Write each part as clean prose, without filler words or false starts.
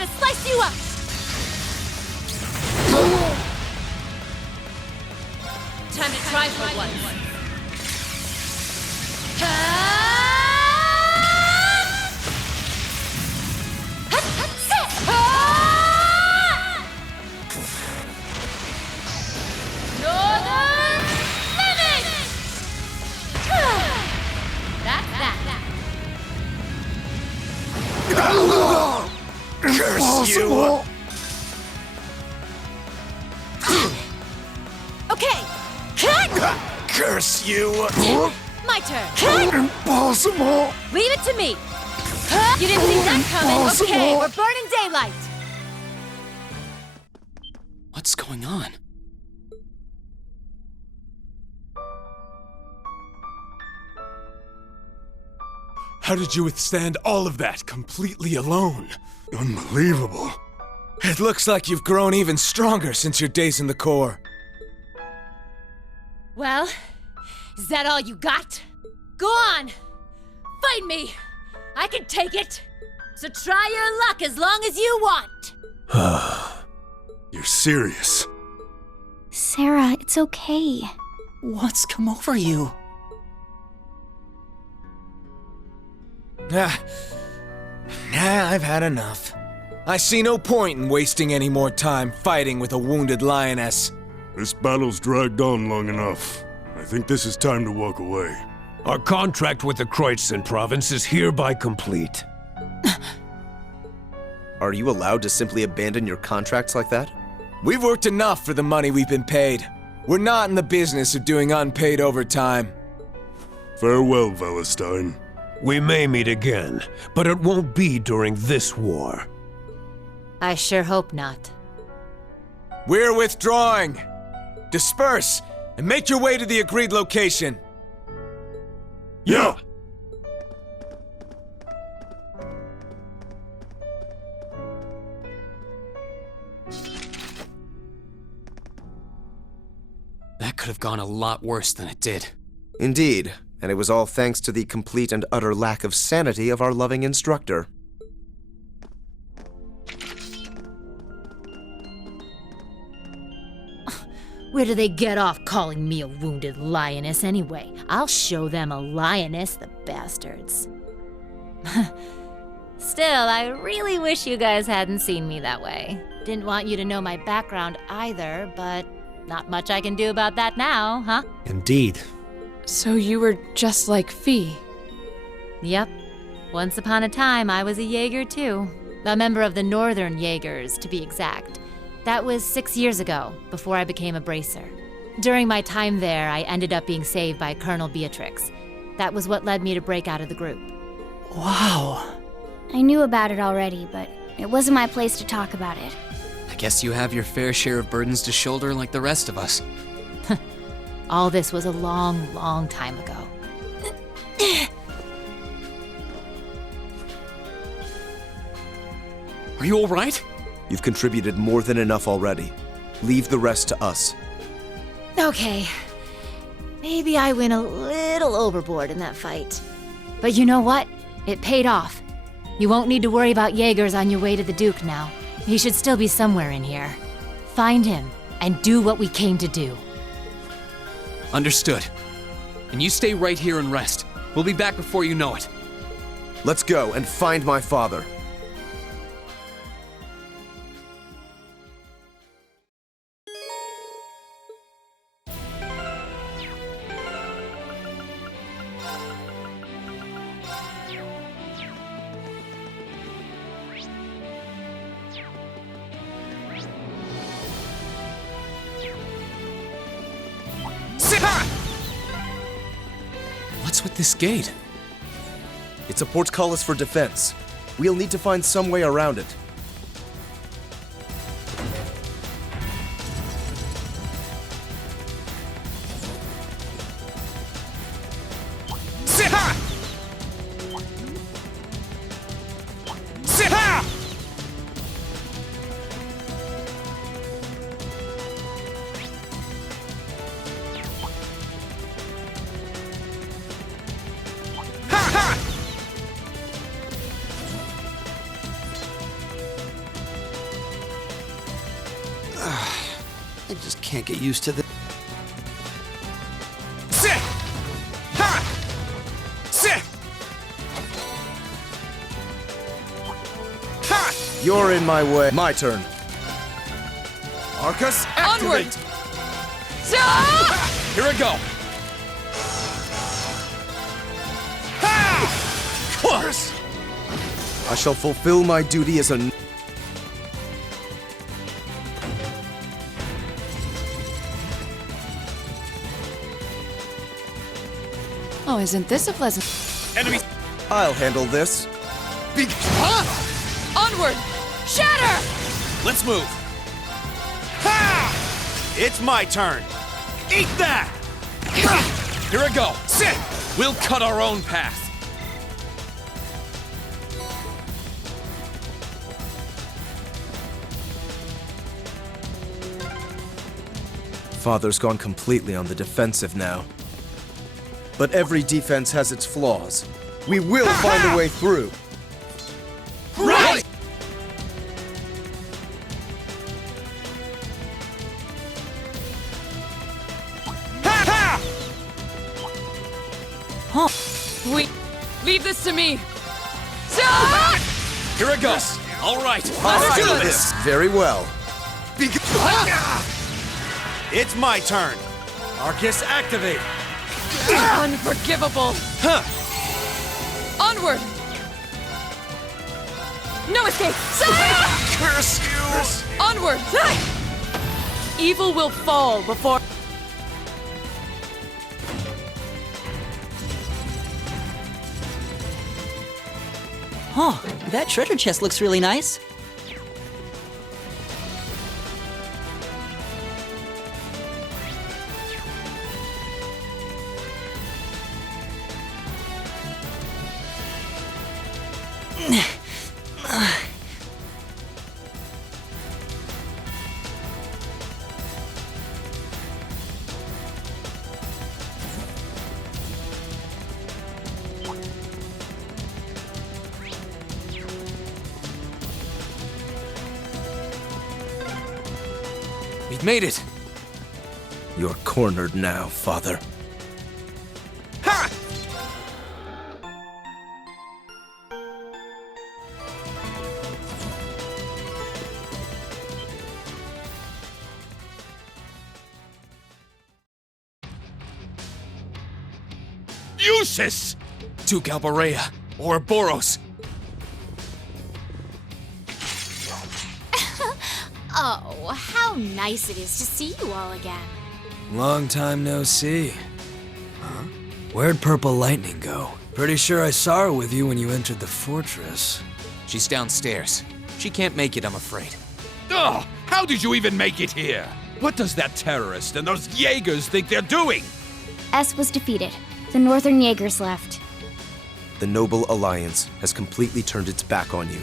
gonna slice you up! Time to try for once. Northern Limit! That's that. Curse you! Okay, cut! Curse you! My turn. Cut! Impossible! Leave it to me. You didn't see that coming. Impossible. Okay, we're burning daylight. What's going on? How did you withstand all of that completely alone? Unbelievable. It looks like you've grown even stronger since your days in the Corps. Well, is that all you got? Go on! Fight me! I can take it! So try your luck as long as you want! You're serious? Sarah, it's okay. What's come over you? I've had enough. I see no point in wasting any more time fighting with a wounded lioness. This battle's dragged on long enough. I think this is time to walk away. Our contract with the Kreutzen province is hereby complete. Are you allowed to simply abandon your contracts like that? We've worked enough for the money we've been paid. We're not in the business of doing unpaid overtime. Farewell, Valestein. We may meet again, but it won't be during this war. I sure hope not. We're withdrawing. Disperse and make your way to the agreed location. Yeah! That could have gone a lot worse than it did. Indeed, and it was all thanks to the complete and utter lack of sanity of our loving instructor. Where do they get off calling me a wounded lioness anyway? I'll show them a lioness, the bastards. Still, I really wish you guys hadn't seen me that way. Didn't want you to know my background either, but not much I can do about that now, huh? Indeed. So you were just like Fee. Yep. Once upon a time, I was a Jaeger too. A member of the Northern Jaegers, to be exact. That was 6 years ago, before I became a bracer. During my time there, I ended up being saved by Colonel Beatrix. That was what led me to break out of the group. Wow. I knew about it already, but it wasn't my place to talk about it. I guess you have your fair share of burdens to shoulder like the rest of us. All this was a long, long time ago. Are you all right? You've contributed more than enough already. Leave the rest to us. Okay. Maybe I went a little overboard in that fight. But you know what? It paid off. You won't need to worry about Jaegers on your way to the Duke now. He should still be somewhere in here. Find him, and do what we came to do. Understood. And you stay right here and rest. We'll be back before you know it. Let's go and find my father. What's with this gate? It's a portcullis for defense. We'll need to find some way around it. just can't get used to this. Sit! Ha! Sit! Ha! You're in my way. My turn. Arcus, Onward! activate! Here I go. Curse! I shall fulfill my duty as a... Oh, isn't this a pleasant... Enemy... I'll handle this. Onward! Shatter! Let's move. Ha! It's my turn. Eat that! Here I go. Sit! We'll cut our own path. Father's gone completely on the defensive now. But every defense has its flaws. We will find a way through. Right! Ha! Ha! Leave this to me! Here I go. All right. Let's do do this. Very well. It's my turn. Arcus, activate. Unforgivable! Huh. Onward! No escape! Curse you! Onward! Evil will fall before... Huh, that treasure chest looks really nice. We've made it. You're cornered now, Father. Ha! Usis! Duke Alborea, Ouroboros. Oh, how nice it is to see you all again. Long time no see. Huh? Where'd Purple Lightning go? Pretty sure I saw her with you when you entered the fortress. She's downstairs. She can't make it, I'm afraid. Ugh! How did you even make it here? What does that terrorist and those Jaegers think they're doing? S was defeated. The Northern Jaegers left. The Noble Alliance has completely turned its back on you.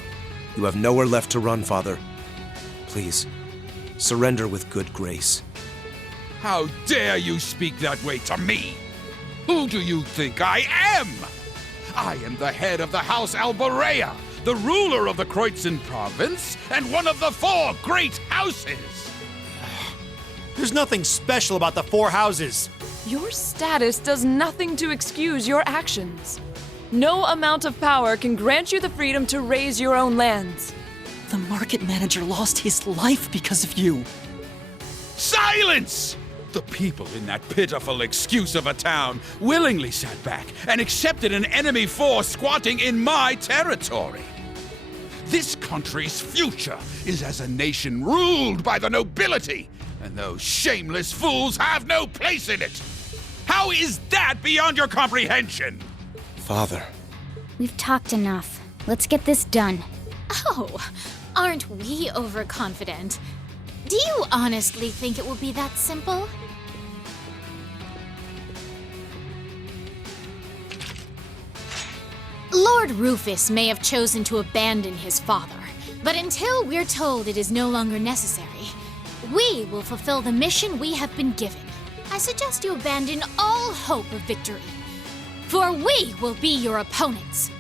You have nowhere left to run, Father. Please, surrender with good grace. How dare you speak that way to me? Who do you think I am? I am the head of the House Alborea, the ruler of the Kreutzen province, and one of the 4 great houses. There's nothing special about the 4 houses. Your status does nothing to excuse your actions. No amount of power can grant you the freedom to raise your own lands. The market manager lost his life because of you. Silence! The people in that pitiful excuse of a town willingly sat back and accepted an enemy force squatting in my territory. This country's future is as a nation ruled by the nobility, and those shameless fools have no place in it. How is that beyond your comprehension? Father. We've talked enough. Let's get this done. Oh, aren't we overconfident? Do you honestly think it will be that simple? Lord Rufus may have chosen to abandon his father, but until we're told it is no longer necessary, we will fulfill the mission we have been given. I suggest you abandon all hope of victory, for we will be your opponents.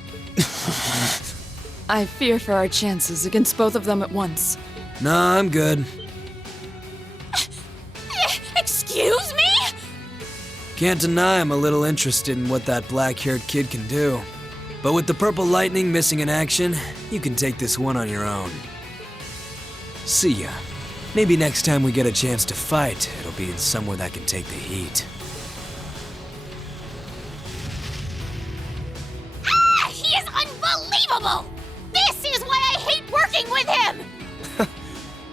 I fear for our chances against both of them at once. Nah, I'm good. Can't deny I'm a little interested in what that black-haired kid can do. But with the purple lightning missing in action, you can take this one on your own. See ya. Maybe next time we get a chance to fight, it'll be in somewhere that can take the heat. Ah! He is unbelievable! This is why I hate working with him!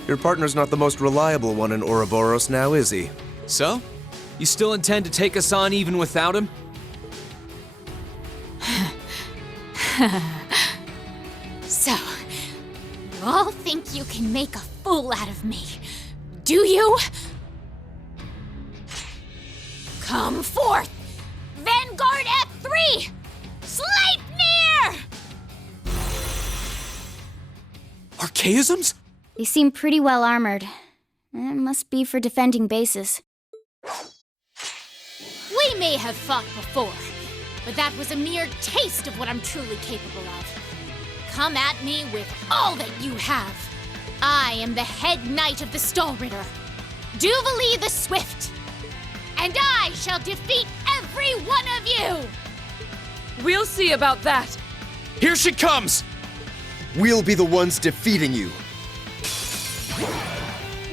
Your partner's not the most reliable one in Ouroboros now, is he? So? You still intend to take us on even without him? So, you all think you can make a fool out of me, do you? Come forth! Vanguard F3! Sleipnir! Archaisms? They seem pretty well armored. It must be for defending bases. We may have fought before, but that was a mere taste of what I'm truly capable of. Come at me with all that you have. I am the head knight of the Stahlritter, Duvali the Swift, and I shall defeat every one of you! We'll see about that. Here she comes! We'll be the ones defeating you.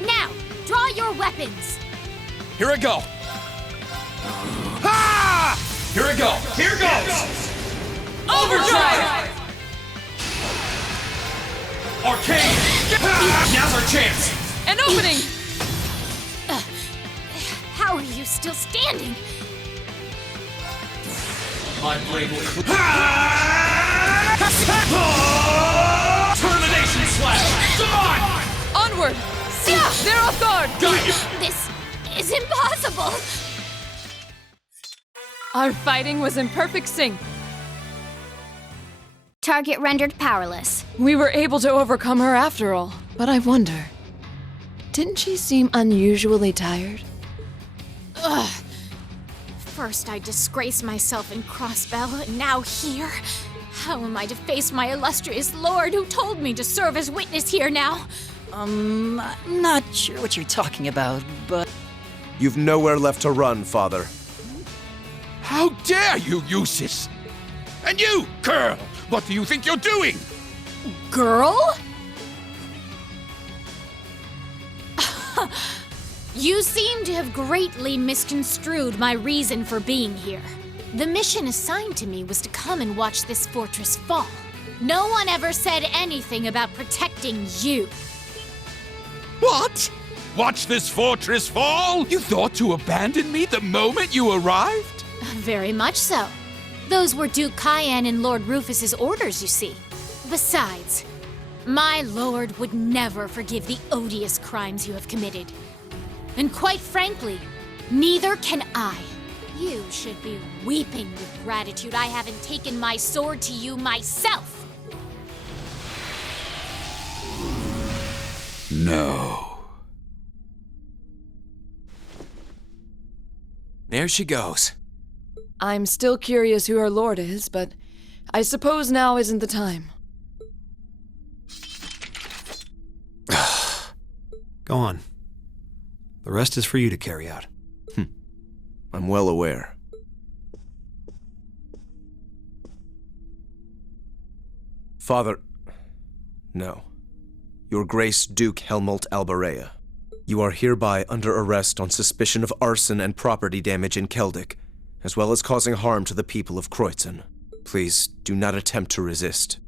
Now, draw your weapons. Here I go! Ha! Here I go! Here goes! Overdrive! Arcane! Now's our chance! An opening! How are you still standing? My blade will Termination slash! Come on! Onward! They're off guard! Got you! This is impossible! Our fighting was in perfect sync. Target rendered powerless. We were able to overcome her after all. But I wonder, didn't she seem unusually tired? Ugh. First I disgrace myself in Crossbell, and now here? How am I to face my illustrious lord who told me to serve as witness here now? I'm not sure what you're talking about, but... You've nowhere left to run, Father. How dare you, Eustace! And you, girl! What do you think you're doing? Girl? You seem to have greatly misconstrued my reason for being here. The mission assigned to me was to come and watch this fortress fall. No one ever said anything about protecting you. What? Watch this fortress fall? You thought to abandon me the moment you arrived? Very much so. Those were Duke Cayenne and Lord Rufus's orders, you see. Besides, my lord would never forgive the odious crimes you have committed. And quite frankly, neither can I. You should be weeping with gratitude I haven't taken my sword to you myself. No. There she goes. I'm still curious who her lord is, but I suppose now isn't the time. Go on. The rest is for you to carry out. I'm well aware. Father... No. Your Grace Duke Helmut Albarea. You are hereby under arrest on suspicion of arson and property damage in Keldic, as well as causing harm to the people of Kreutzen. Please, do not attempt to resist.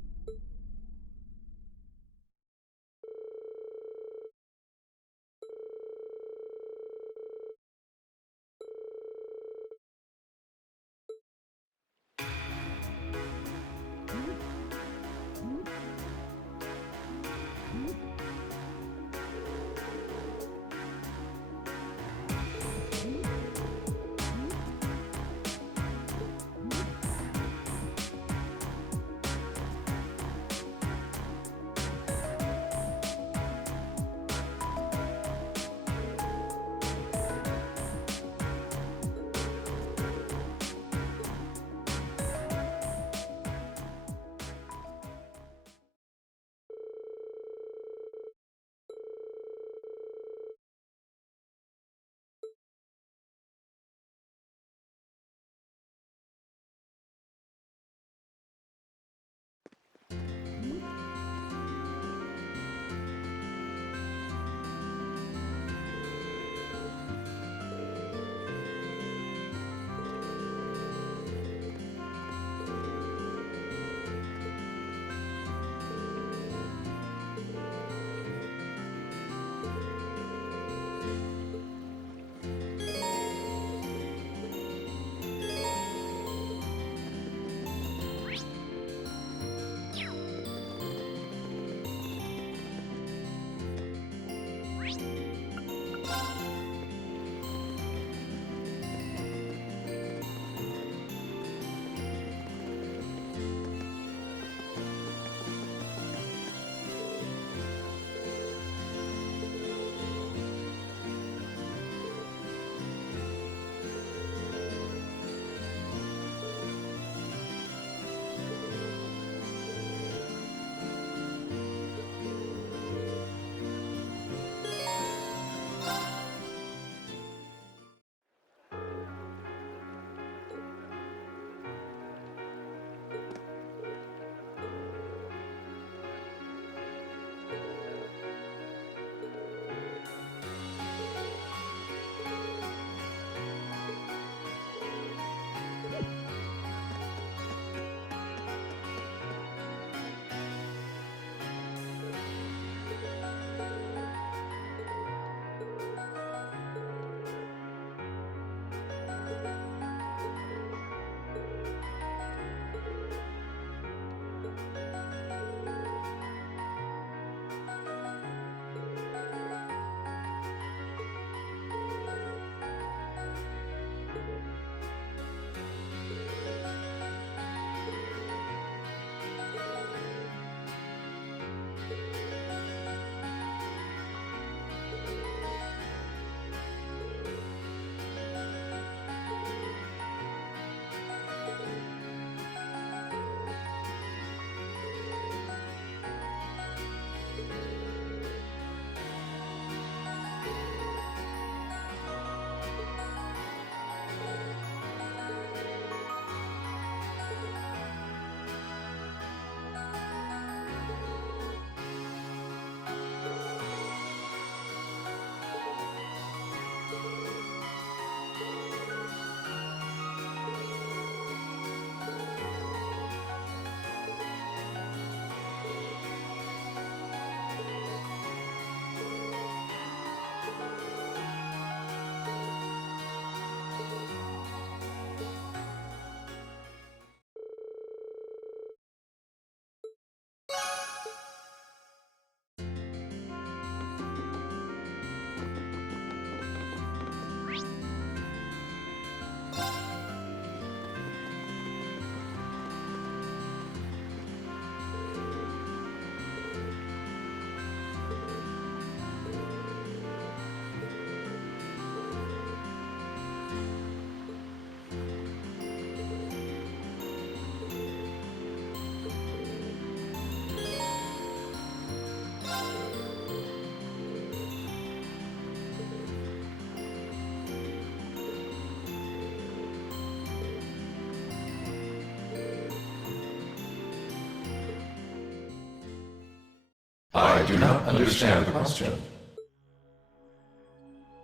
I do not understand the question.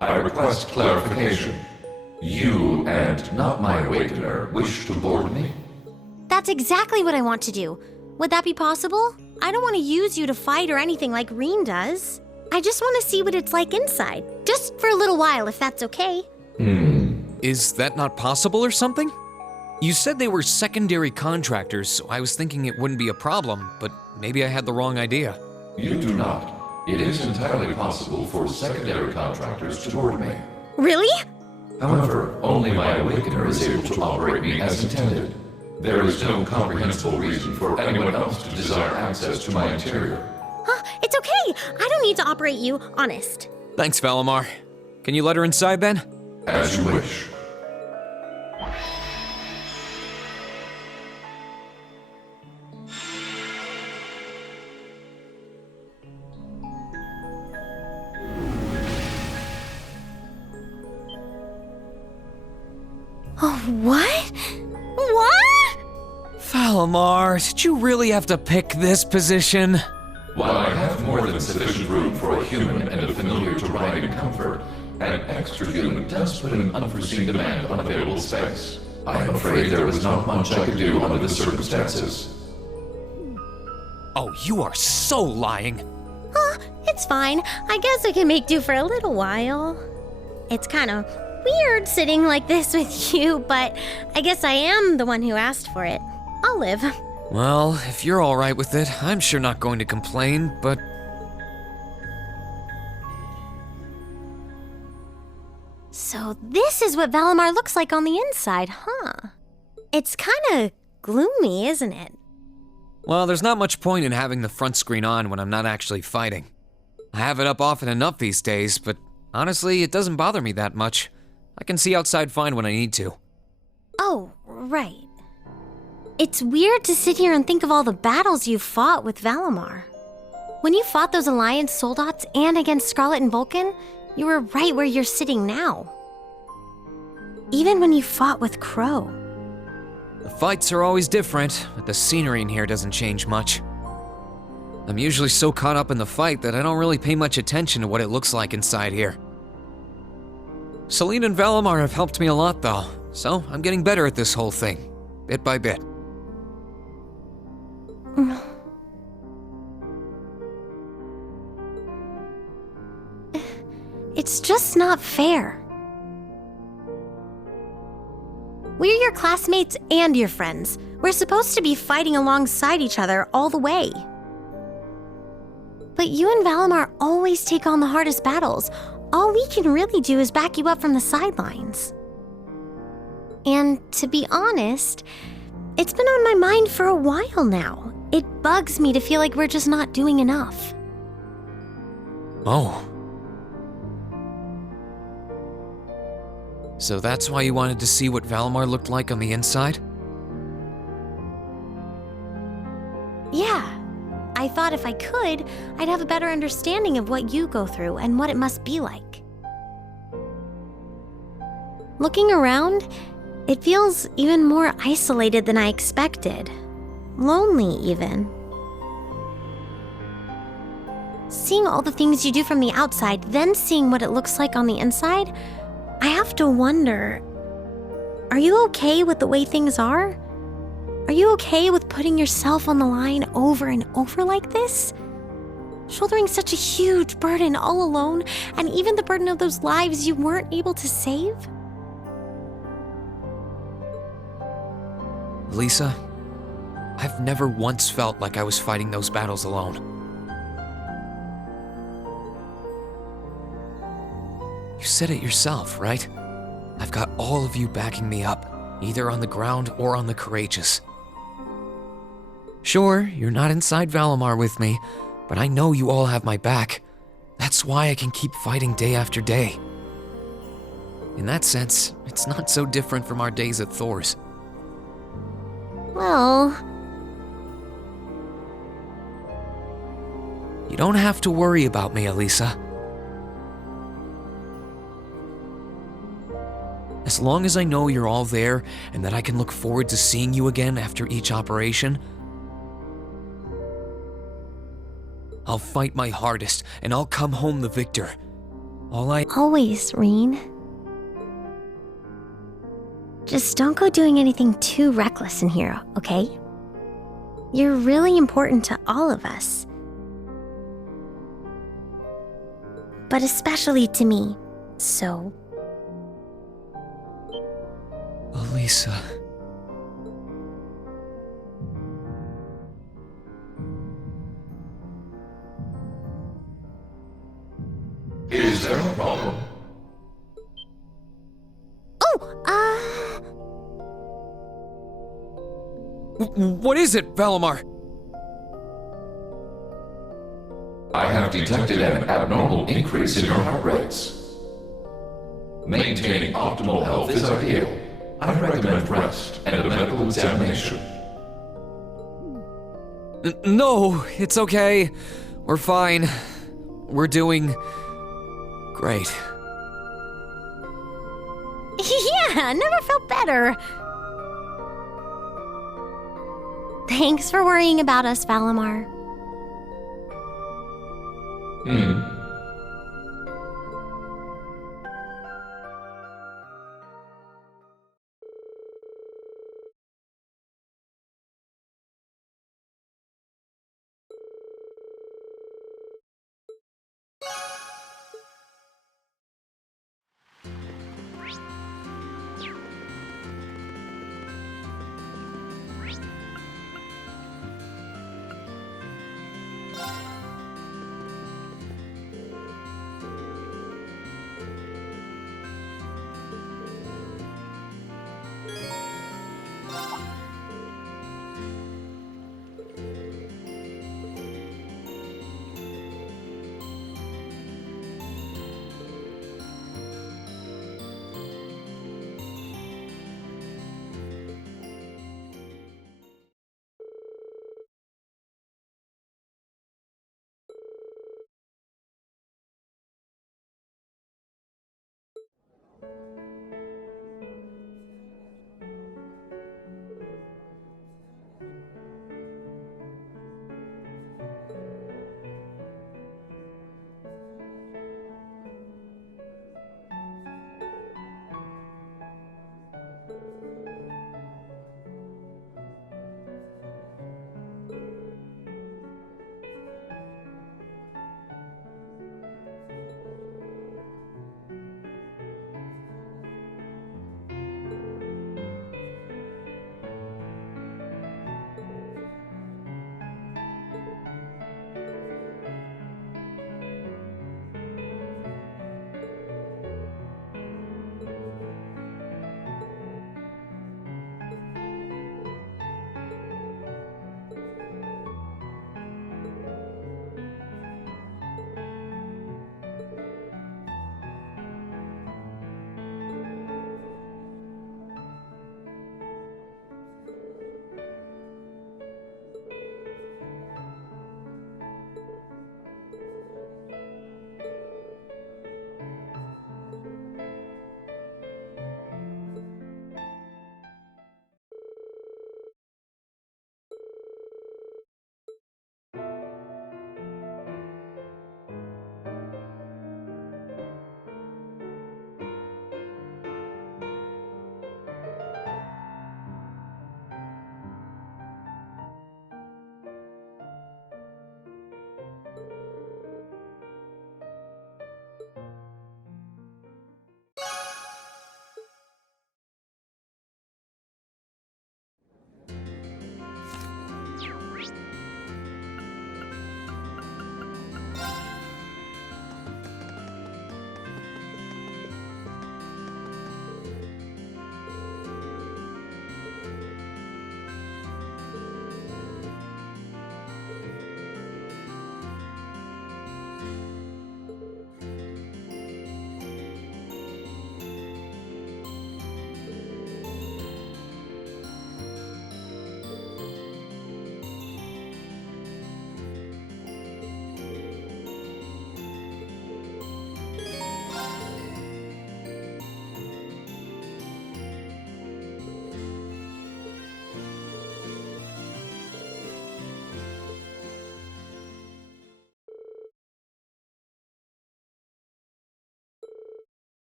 I request clarification. You, and not my Awakener, wish to board me? That's exactly what I want to do. Would that be possible? I don't want to use you to fight or anything like Rean does. I just want to see what it's like inside. Just for a little while, if that's okay. Is that not possible or something? You said they were secondary contractors, so I was thinking it wouldn't be a problem, but maybe I had the wrong idea. You do not. It is entirely possible for secondary contractors to board me. Really? However, only my Awakener is able to operate me as intended. There is no comprehensible reason for anyone else to desire access to my interior. Huh? It's okay. I don't need to operate you, honest. Thanks, Valimar. Can you let her inside then? As you wish. Oh, what? What? Valimar, did you really have to pick this position? While I have more than sufficient room for a human and a familiar to ride in comfort, an extra human does put an unforeseen demand on available space. I am afraid there was not much I could do under the circumstances. Oh, you are so lying. Huh, it's fine. I guess I can make do for a little while. It's kind of weird sitting like this with you, but I guess I am the one who asked for it. I'll live. Well, if you're all right with it, I'm sure not going to complain, but... So this is what Valimar looks like on the inside, huh? It's kind of gloomy, isn't it? Well, there's not much point in having the front screen on when I'm not actually fighting. I have it up often enough these days, but honestly, it doesn't bother me that much. I can see outside fine when I need to. Oh, right. It's weird to sit here and think of all the battles you've fought with Valimar. When you fought those Alliance soldats and against Scarlet and Vulcan, you were right where you're sitting now. Even when you fought with Crow. The fights are always different, but the scenery in here doesn't change much. I'm usually so caught up in the fight that I don't really pay much attention to what it looks like inside here. Selene and Valimar have helped me a lot though, so I'm getting better at this whole thing, bit by bit. It's just not fair. We're your classmates and your friends. We're supposed to be fighting alongside each other all the way. But you and Valimar always take on the hardest battles. All we can really do is back you up from the sidelines. And to be honest, it's been on my mind for a while now. It bugs me to feel like we're just not doing enough. Oh. So that's why you wanted to see what Valimar looked like on the inside? Yeah. I thought if I could, I'd have a better understanding of what you go through and what it must be like. Looking around, it feels even more isolated than I expected. Lonely, even. Seeing all the things you do from the outside, then seeing what it looks like on the inside, I have to wonder, are you okay with the way things are? Are you okay with putting yourself on the line over and over like this? Shouldering such a huge burden all alone, and even the burden of those lives you weren't able to save? Lisa, I've never once felt like I was fighting those battles alone. You said it yourself, right? I've got all of you backing me up, either on the ground or on the Courageous. Sure, you're not inside Valimar with me, but I know you all have my back. That's why I can keep fighting day after day. In that sense, it's not so different from our days at Thor's. Well... You don't have to worry about me, Elisa. As long as I know you're all there and that I can look forward to seeing you again after each operation, I'll fight my hardest, and I'll come home the victor. Always, Reen. Just don't go doing anything too reckless in here, okay? You're really important to all of us. But especially to me, so... Elisa... Is there a problem? What is it, Valimar? I have detected an abnormal increase in your heart rates. Maintaining optimal health is ideal. I recommend rest and a medical examination. No, it's okay. We're fine. We're doing... great. Yeah, never felt better. Thanks for worrying about us, Valimar.